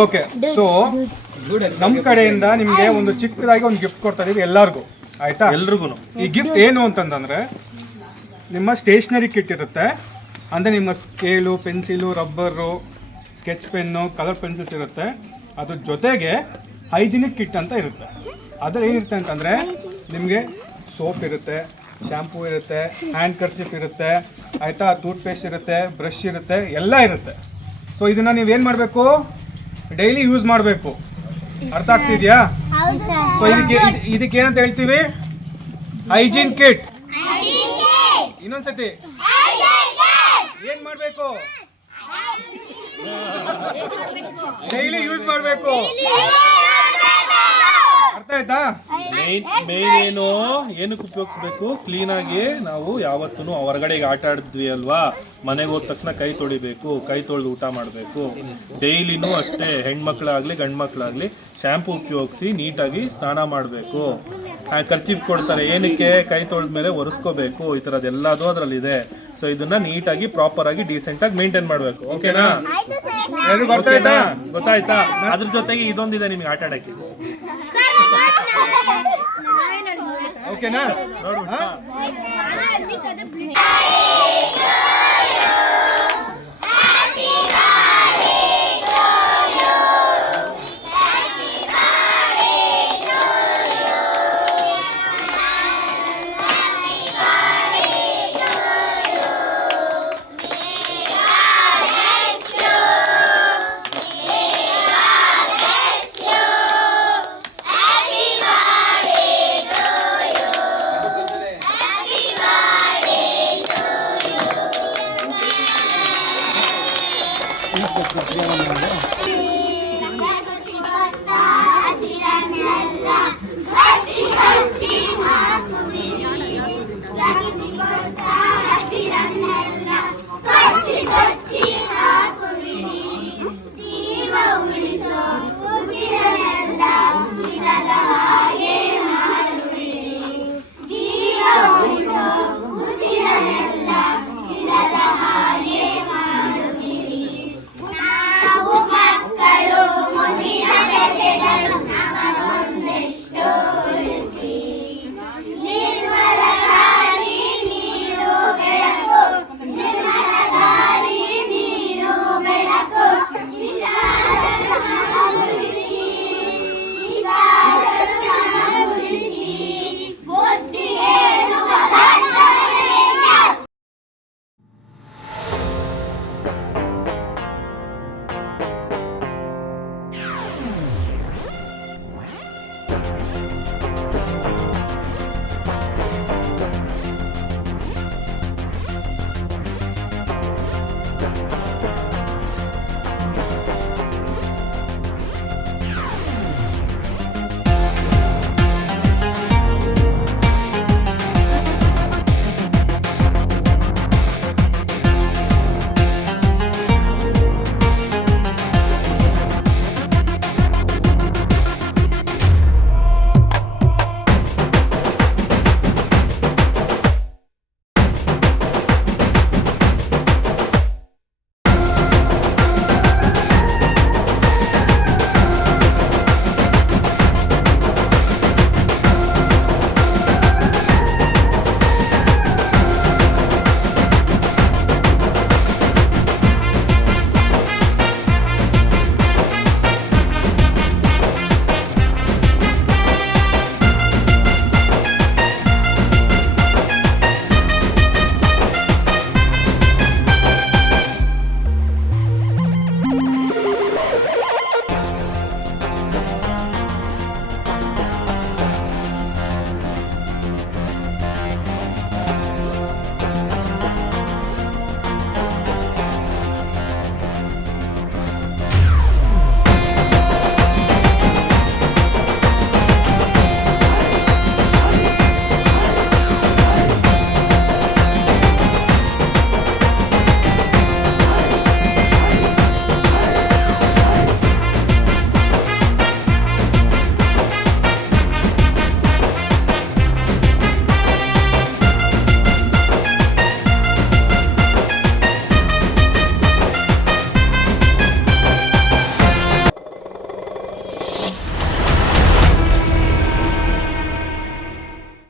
Okay, so ನಮ್ಮ ಕಡೆಯಿಂದ ನಿಮಗೆ ಒಂದು ಚಿಕ್ಕದಾಗಿ ಒಂದು ಗಿಫ್ಟ್ ಕೊಡ್ತಾ ಇದೀವಿ ಎಲ್ಲರಿಗೂ, ಆಯ್ತಾ? ಎಲ್ರಿಗೂ ಈ ಗಿಫ್ಟ್ ಏನು ಅಂತಂದ್ರೆ ನಿಮ್ಮ ಸ್ಟೇಷ್ನರಿ ಕಿಟ್ ಇರುತ್ತೆ. ಅಂದರೆ ನಿಮ್ಮ scale, pencil, rubber, sketch pen, colour pencils ಇರುತ್ತೆ. ಅದ್ರ ಜೊತೆಗೆ ಹೈಜಿನಿಕ್ ಕಿಟ್ ಅಂತ ಇರುತ್ತೆ. ಅದ್ರಲ್ಲಿ ಏನಿರುತ್ತೆ ಅಂತಂದರೆ ನಿಮಗೆ ಸೋಪ್ ಇರುತ್ತೆ, ಶ್ಯಾಂಪೂ ಇರುತ್ತೆ, ಹ್ಯಾಂಡ್ ಕರ್ಚಿಫ್ ಇರುತ್ತೆ, ಆಯಿತಾ? ಟೂತ್ಪೇಸ್ಟ್ ಇರುತ್ತೆ, ಬ್ರಷ್ ಇರುತ್ತೆ, ಎಲ್ಲ ಇರುತ್ತೆ. ಸೊ ಇದನ್ನು ನೀವೇನು ಮಾಡಬೇಕು? ಡೈಲಿ ಯೂಸ್ ಮಾಡಬೇಕು. ಅರ್ಥ ಆಗ್ತಿದೆಯಾ? ಸೊ ಇದಕ್ಕೆ ಏನಂತ ಹೇಳ್ತೀವಿ? Hygiene kit. ಇನ್ನೊಂದ್ಸತಿ ಏನ್ ಮಾಡಬೇಕು? ಡೈಲಿ ಯೂಸ್ ಮಾಡಬೇಕು. ಅರ್ಥ ಆಯ್ತಾ? ಮೇನ್ ಏನಕ್ಕೆ ಉಪಯೋಗಿಸ್ಬೇಕು? ಕ್ಲೀನಾಗಿ ನಾವು ಯಾವತ್ತೂ ಹೊರಗಡೆ ಆಟ ಆಡಿದ್ವಿ ಅಲ್ವಾ, ಮನೆಗೆ ಹೋದ ತಕ್ಷಣ ಕೈ ತೊಳಿಬೇಕು, ಕೈ ತೊಳೆದು ಊಟ ಮಾಡಬೇಕು. ಡೈಲಿನೂ ಅಷ್ಟೇ, ಹೆಣ್ಮಕ್ಳಾಗಲಿ ಗಂಡು ಮಕ್ಕಳಾಗಲಿ ಶ್ಯಾಂಪು ಉಪಯೋಗಿಸಿ ನೀಟಾಗಿ ಸ್ನಾನ ಮಾಡಬೇಕು. ಖರ್ಚಿಗೆ ಕೊಡ್ತಾರೆ, ಏನಕ್ಕೆ? ಕೈ ತೊಳೆದ್ಮೇಲೆ ಒರೆಸ್ಕೋಬೇಕು. ಈ ಥರದ್ದೆಲ್ಲದು ಅದರಲ್ಲಿದೆ. ಸೊ ಇದನ್ನ ನೀಟಾಗಿ ಪ್ರಾಪರಾಗಿ ಡೀಸೆಂಟಾಗಿ ಮೇಂಟೈನ್ ಮಾಡಬೇಕು. ಓಕೆನಾ? ಗೊತ್ತಾಯ್ತಾ? ಅದ್ರ ಜೊತೆಗೆ ಇದೊಂದಿದೆ ನಿಮಗೆ ಆಟ ಆಡೋಕ್ಕೆ. ಓಕೆನಾ? ನೋಡು